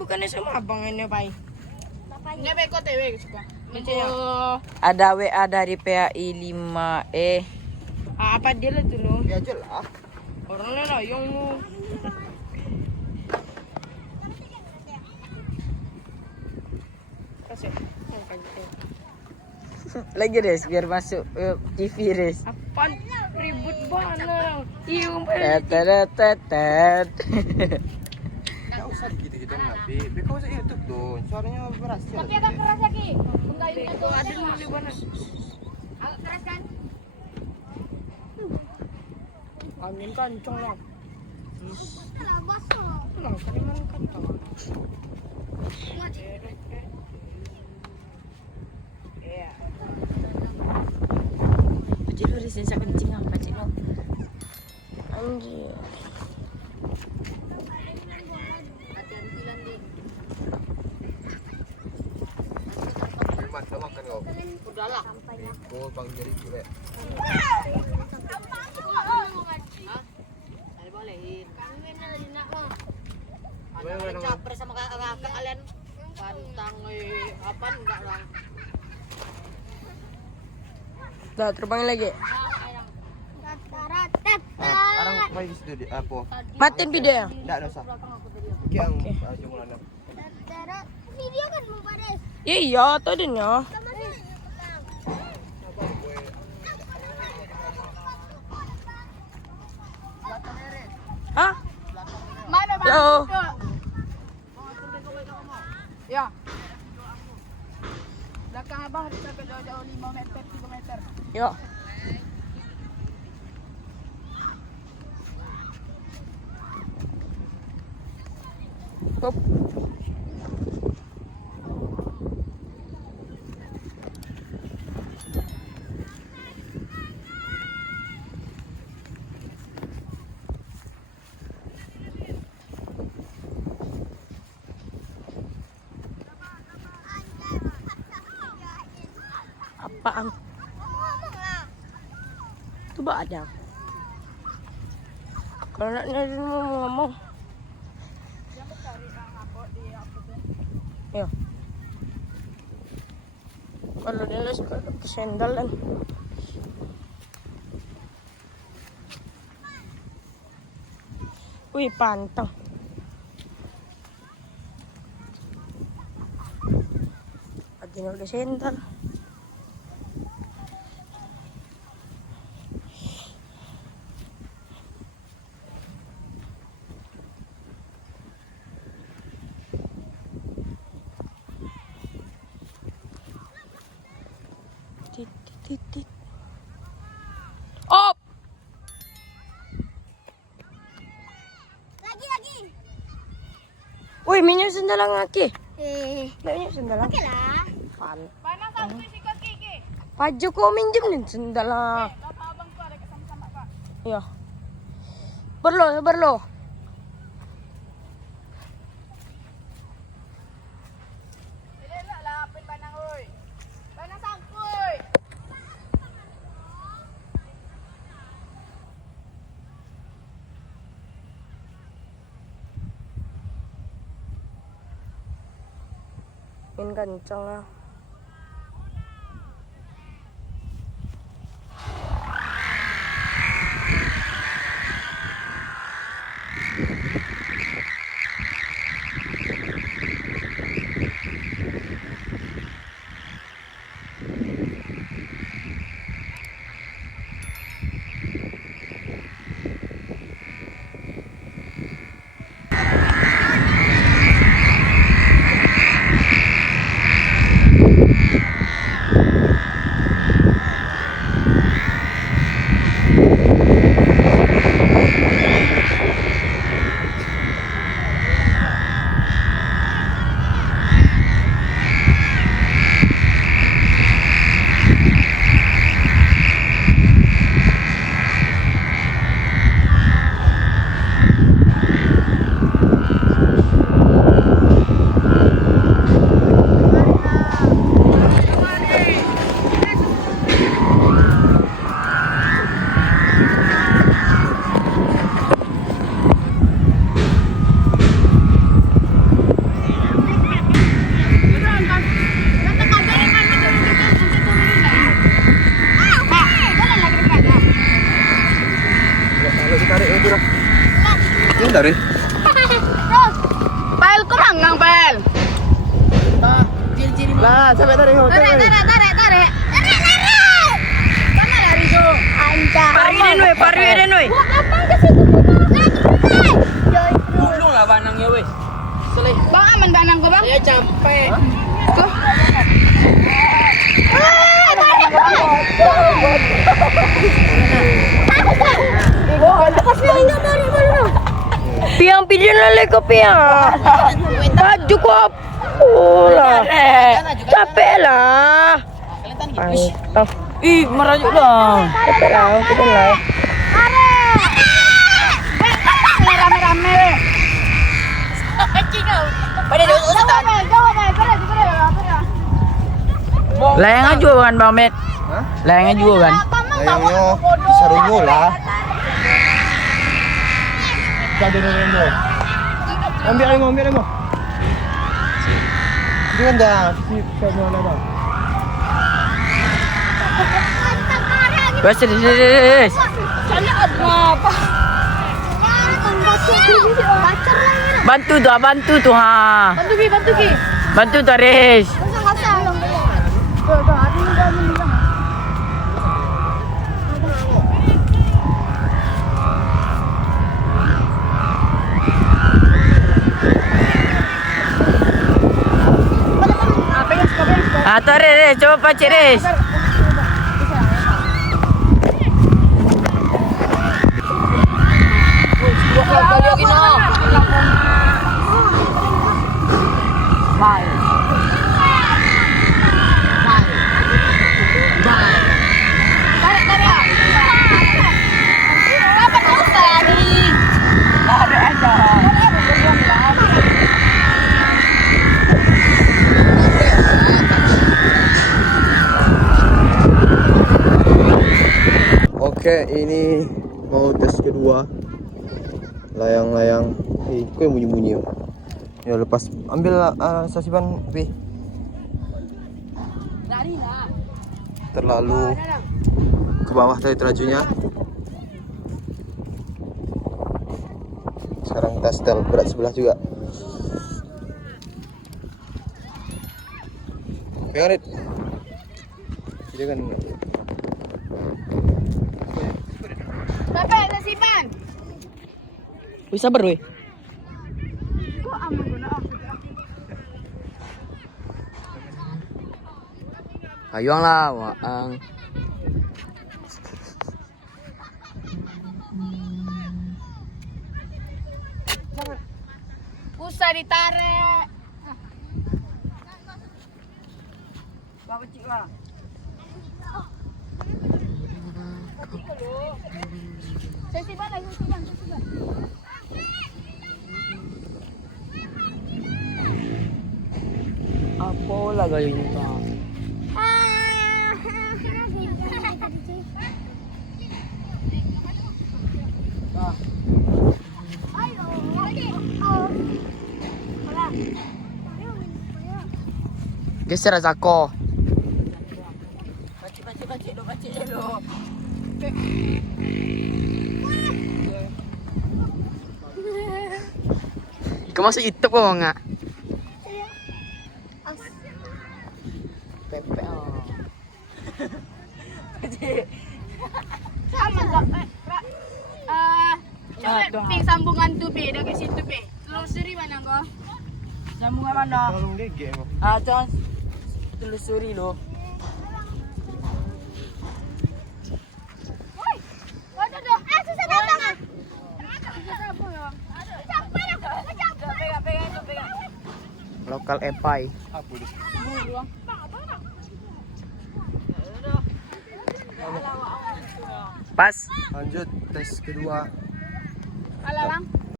bukannya sama abang ini, Pai. Ini beko tewe suka. Ada WA dari PAI 5E. Apa dia lah dulu? Ya jelas. Orangnya lah yang kasih. Lagi Res, biar masuk TV Res. Apaan ribut banget. Tetetetet. Enggak usah gitu-gitu Nabi. Beko usah YouTube tuh. Suaranya berhasil. Tapi agak keras ya Ki. Penggayunya tuh Ada dulu di mana? agak keras kan? Angin kencang lah. Labas loh. Pulang kali mana kencang. Iya. Jadi lu disensa kencing apa sih lo? Anjir. Hati-hati Landi. Makan makan kau. Udahlah. Kau bang jadi gue. Saya bolehin. Kami nak mah. Boleh, Ada boleh, capres sama kakak kalian. Pantang apa enggak lah. Dah terbang lagi. Sekarang main di situ di apa? Matiin video ya. Enggak ada usah. Yang jumlahnya. Video kan mau pada. Iya, tadinya. Hah? Mana bang? Yo. Ya. Belakang abang harus sampai jauh-jauh 5 meter, 3 meter. Yo. Hop. Apaan? Coba ada. Kalau nak nyari mau ngomong. Ya. Kalau dia suka kesendalan. Wih, pantang. Lagi udah sendal. Titik. Op. Lagi. Wih, minyak sendalan ngaki. Minyak sendalan. Oke lah. Pan. Mana satu sikat gigi? Paju kau minjem nih sendalan. Bapak abang tuh ada kesama-sama Pak. Iya. Berlo. Ini lah lapin panang oi. Panang sangkuy. Main kencang lah. Dari. Pel, kok manggang, Pel? Lah, sampai tadi. Tarik. Mana lari tuh? Anjay. Pariwiden we. Buat apa ke situ? Lagi. Bulung lah banangnya weh. Selesai. Bang, aman banang ko, Bang? Saya capek. Piang pidin lagi ko piang. Baju ko. Lah. Capek lah. Ay, Ih, merajuk dong. capek lah, pidin lah. Rame-rame. Layangnya juga kan Bang Met? Hah? Layangnya juga kan? Layangnya sarungo lah. Ambil lemo. Itu kan dah. Semua bang. Bas, des. Bantu tuh ha. Bantu Ki. Bantu tuh Riz. Ah, tuh Riz, coba pacik Riz. Oke, ini mau tes kedua. Layang-layang. Kok yang bunyi-bunyi? Ya lepas. Ambil sasiban, Pi. Terlalu ke bawah tadi terajunya. Sekarang kita setel berat sebelah juga. Pegang, Rit. Jangan. Berapa nasiban? Wih, sabar weh. Kok aman guna Ayuang lah, waang. Usah ditarik. Bapak cik lah. Sesiban lagi, sesiban. Apa lah gayanya tak? Geser Azako. Pacik lo. Kau masuk YouTube kau enggak? Pepe oh. Sama coba ping sambungan tu P, dah kat situ P. Telusuri mana kau? Sambungan mana? Tolong gege kok. Ah, jangan telusuri lo. Susah gampang ah. Pegang. Lokal epai. Apa dia? Pas. Lanjut tes kedua. Alalang.